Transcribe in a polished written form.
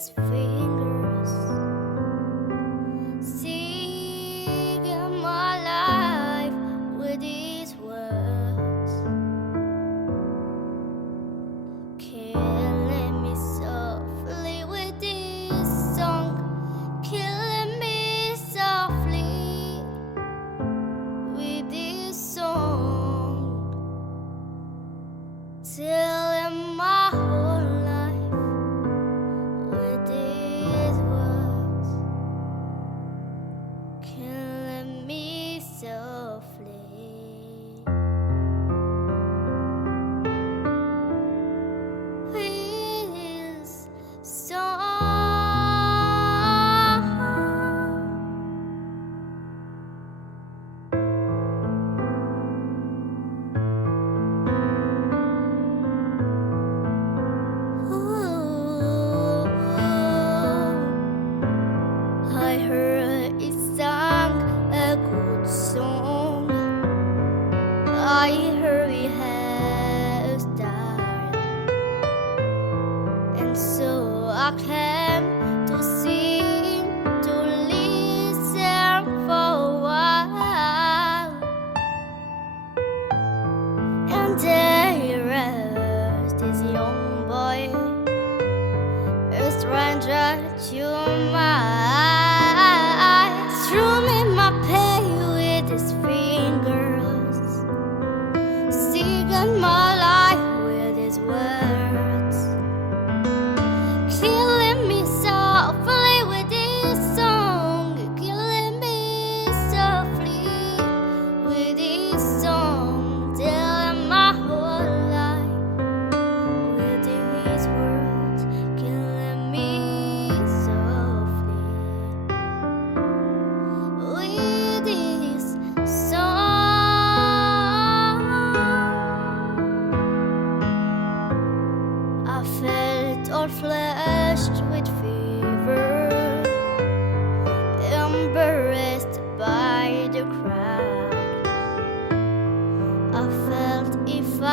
his fingers, singing my life with his words, killing me softly with this song, killing me softly with this song, telling my whole life with these words, killing me softly. His song. I heard he sang a good song. I heard he had a style, and so I came to sing, to listen for a while. And there was this young boy, a stranger to my eyes, strumming my pain with his fingers, singing my life with his words, killing me softly with his song, killing me softly with his song, telling my whole life with his words, killing me softly with his song. I felt all flushed with fever, embarrassed by the crowd. I felt if I